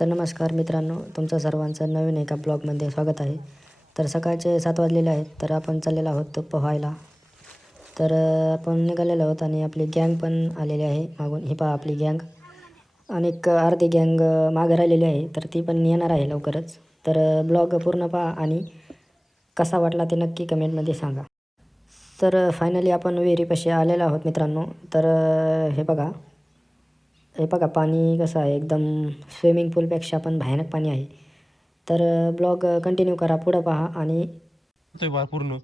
तर नमस्कार मित्रांनो, तुमचं सर्वांचं नवीन एका ब्लॉगमध्ये स्वागत आहे. तर सकाळचे 7 वाजलेले आहेत. तर आपण चाललेलो आहोत पोहायला. तर आपण निघालेलो आहोत आणि आपली गँग पण आलेली आहे मागून. ही पहा आपली गँग आणि एक अर्धी गँग मागं राहिलेली आहे. तर ती पण येणार आहे लवकरच. तर ब्लॉग पूर्ण पहा आणि कसा वाटला ते नक्की कमेंटमध्ये सांगा. तर फायनली आपण विहिरीपाशी आलेलो आहोत मित्रांनो. तर हे बघा पाणी कसं आहे, एकदम स्विमिंग पूलपेक्षा पण भयानक पाणी आहे. तर ब्लॉग कंटिन्यू करा, पुढं पहा आणि पूर्ण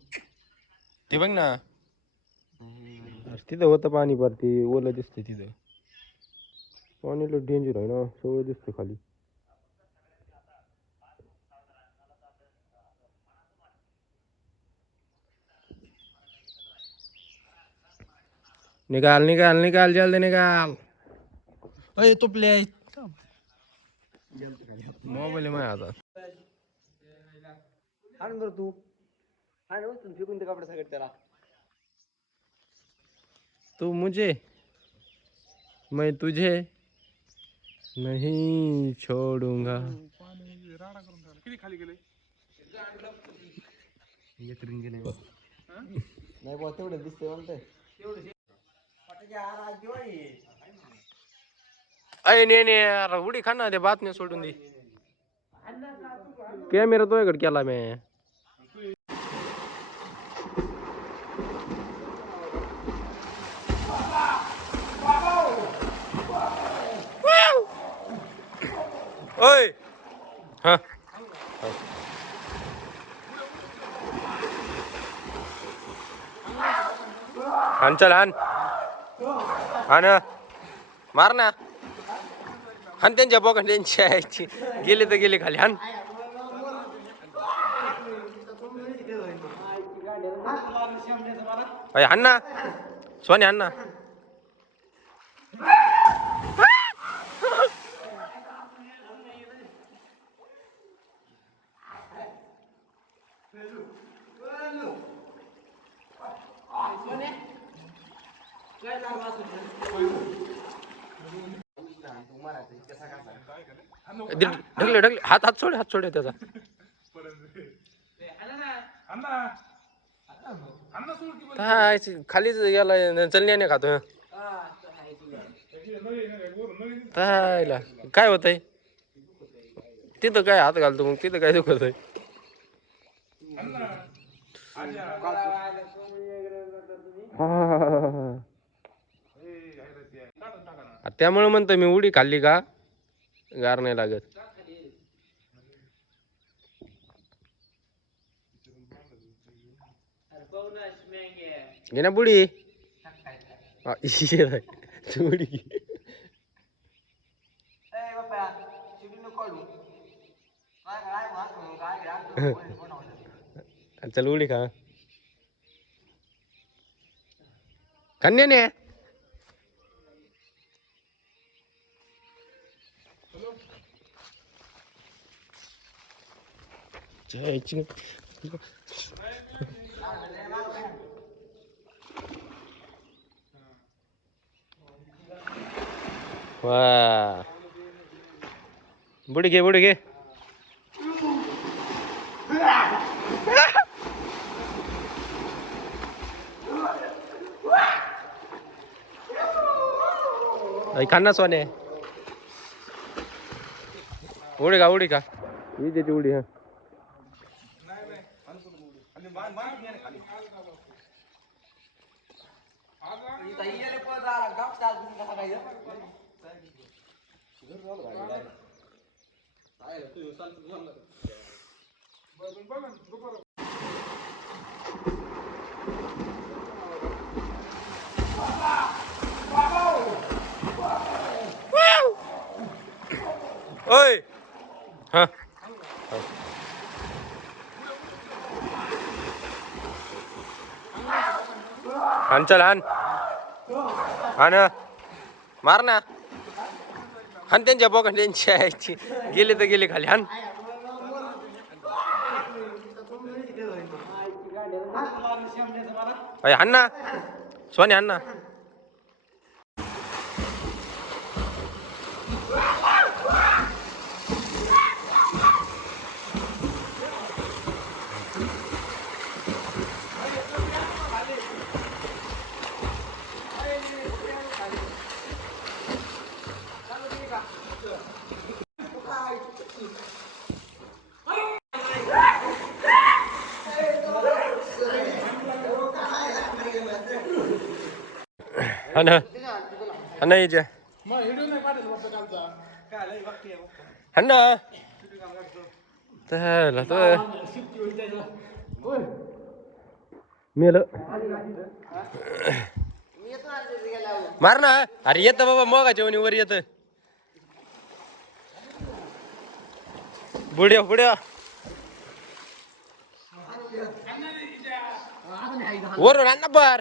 ते बघ ना. तिथं होतं पाणी भरती ओलं दिसतंय तिथं. पाणी लय डेंजर आहे ना, सगळं दिसतंय खाली. निकाल निकाल निकाल जल्दी निकाल. अय तो प्ले आहे मोबाईल माझ्या हातात. तू फेकून ते कपडे सगळे त्याला. तू मुझे मैं तुझे नहीं छोडूंगा. किती खाली गेले. एक रिंग गेले. नाही बा तेवढं दिसतंय म्हणतंय. अय ने यार उडी खा ना, ते बातम्या सोडून दे. कॅमेरा तुझ्याकडे केला मी. ओय हा हान चल हान हान मार ना. हान त्यांच्या बोकन त्यांची गेले तर गेले खाली. हान हान ना सोने हान ना. ढकले ढकले हात हात सोड त्याचा. खालीच गेला चलण्याने खातो. काय होतंय तिथं, काय हात घालतो मग तिथं काय दुखत आहे. त्यामुळे म्हणतो मी उडी खाल्ली का गार नाही लागत. घे ना बुडी. उडी चल उडी खा कन्याने. वा बुडी घे. खाना सोने उडी का ही त्याची उडी. हा ओय हा हान चल हान हान मार ना. हान त्यांच्या बोकन त्यांची गेले तर गेले खाली. हान हान ना सोने हान ना. हा ना हा ना याच्या हा ना त्याला तर मेलं मार ना अरे येतं बाबा मगाच्या वणी वर येतं बुड्या बुड्या वरून आण ना पार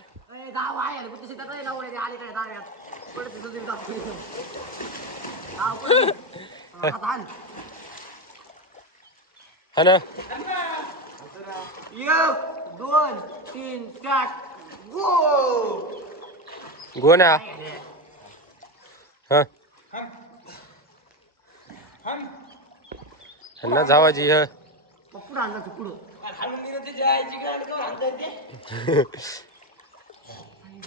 हा ना 1 2 3 4 गो गो ना हा ना जावाजी ह पुढं आणला तू पुढं हालून गेलं ते जायची गाडी का आणता येते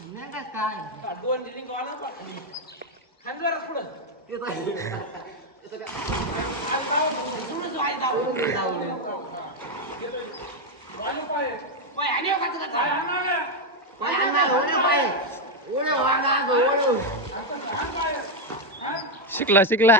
नाही का काय दोन लिंग आला पाठली खान जरा पुढं येत आहे येतं का पुढंच वाई दावलं दावलं पाय आणि का तुला पाय आणला ओढे पाय ओढे वागा ओढे शिकला शिकला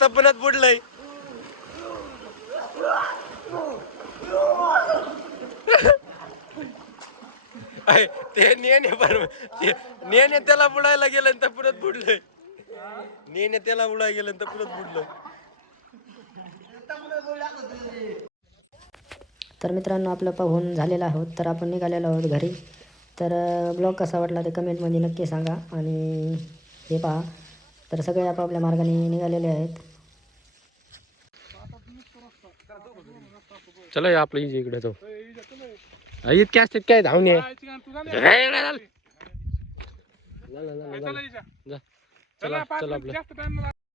तपनात बुडलंय ते नेने पण नेने त्याला बुडायला गेलं तर पुरत बुडलंय नेने त्याला बुडायला गेलं तर पुरत बुडलं तर मित्रांनो आपलं पाहून झालेलं आहोत तर आपण निघालेलो आहोत घरी तर ब्लॉग कसा वाटला ते कमेंटमध्ये नक्की सांगा आणि हे पहा तर सगळे आपापल्या मार्गाने निघालेले आहेत चला आपलं इथे इकडे जाऊ इतक्या असतात काय धावून ये चला आपलं